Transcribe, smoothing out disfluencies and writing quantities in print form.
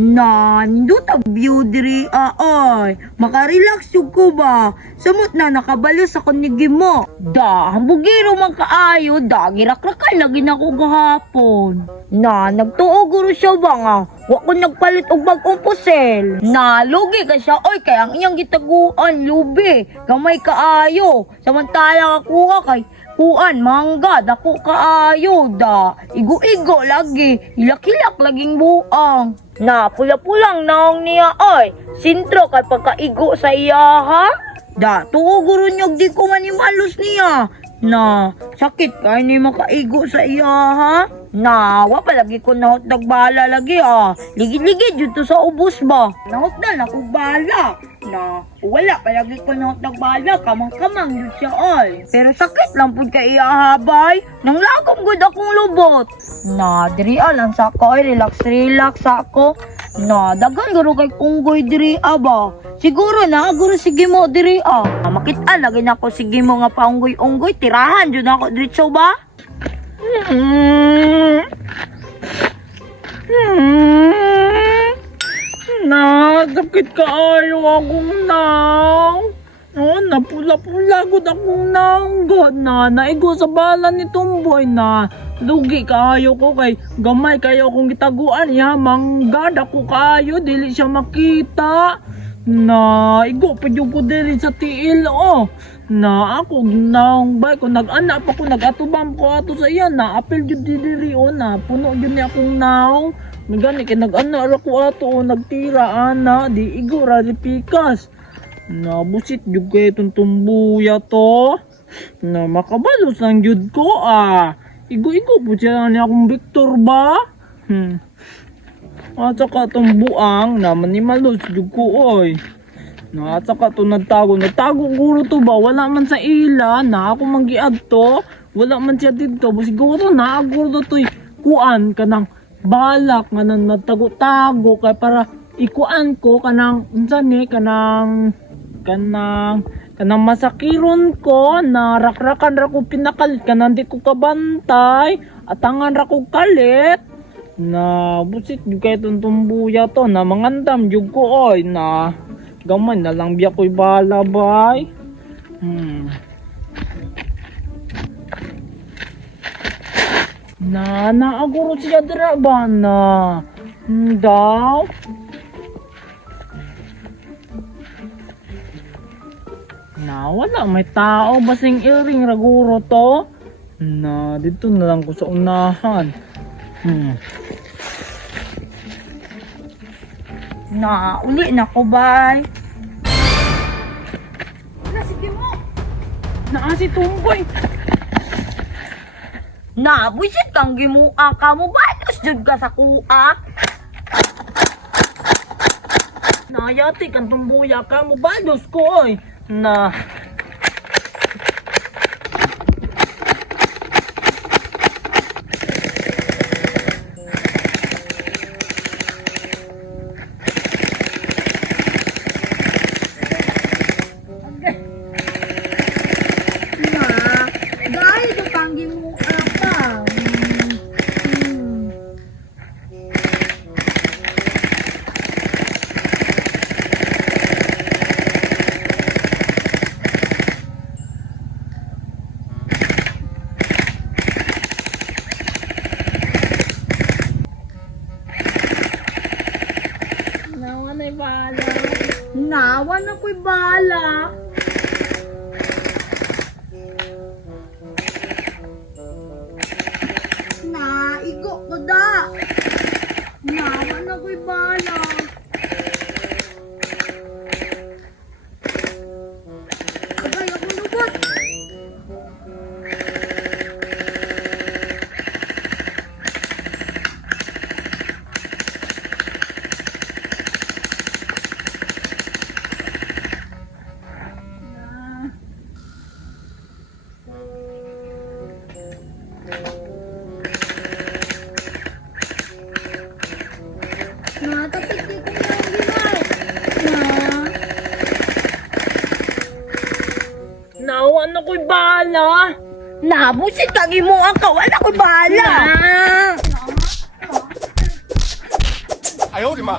Nando view diri ay. Makarelax yung ko ba? Samot na nakabalos ako ni Gimo. Da, hambugiro man kaayo, da, girakrakan lagi na ko gahapon. Nagtuo guro siya ba nga? Wa ko nagpalit og bagong pusel. Lugi ka siya, oy, kaya ang iyang gitaguan, lubi. Gamay kaayo. Samantala ako nga kay kuan, mangga, dako kaayo, da. Igo-igo lagi, hilak-hilak laging buang. Pula-pulang naong niya, ay. Sintro kay pagkaigo sa iya, ha? Da, tuo guro niyog di ko manimalos niya. Sakit kay ni makaigo sa iya, ha? Wa palagi ko nahot nagbala lagi, ah. Ligid-ligid yun to sa ubos ba? Nahot na ako bala. Wala palagi ko nahot nagbala, kamang-kamang yun siya, ay. Pero sakit lang po kay iya, habay. Nang lagom good akong lubot. Diri lang sa ako, ay, relax ako. Dagan guro kay unggoy diri ba? Siguro guro sige mo diri makita lagi na ako sige mo nga paunggoy-unggoy, tirahan jud ako diretso ba? Sakit kaayo akong napula-pula gud akong god naigo sa bala ni Tumboy lugi kaayo ko kay gamay kayo akong gitaguan mangga dako kaayo dili siya makita igo pa jud ko diri sa tiil ako bay ko nag-anak pa ko nagatubam ko ato sa iya apil jud diri puno jud ni akong naong gani kay nag-anak ra ko ato nagtira di igo ra di pikas busit jud kay itong tumbuya to makabalos lang jud ko igo-igo po siya niya akong Victor ba? At saka itong buang manimalos jud ko oy. At saka ito nagtago guro to ba? Wala man sa ila ako manggiad to. Wala man siya dito. Siguro aguro to kuan kanang balak nga nang nagtago-tago kay para ikuan ko kanang kanang masakiron ko rakrakan ra ko pinakal kanang di ko kabantay atangan ra ko kalit busit jud kay itong tumbuya to mangandam jud ko oy gamay na lang biya ko'y bala bay naaguro siya dira ba daw wala may tao basing iring raguro to dito na lang ko sa unahan uli na ko bay sige mo si Tumboy buisit kang gimua ka mo balos jud ka sa kuha yati kang tumbuya ka mo balos ko oy dahil ito panggi mo apa nawa na ko'y bala igo ko da nawa na ko'y bala agay ako lubot tapos di ko na nawa na ko'y bala busit kagi mo ang kawan ako'y bala 哎呦我的妈！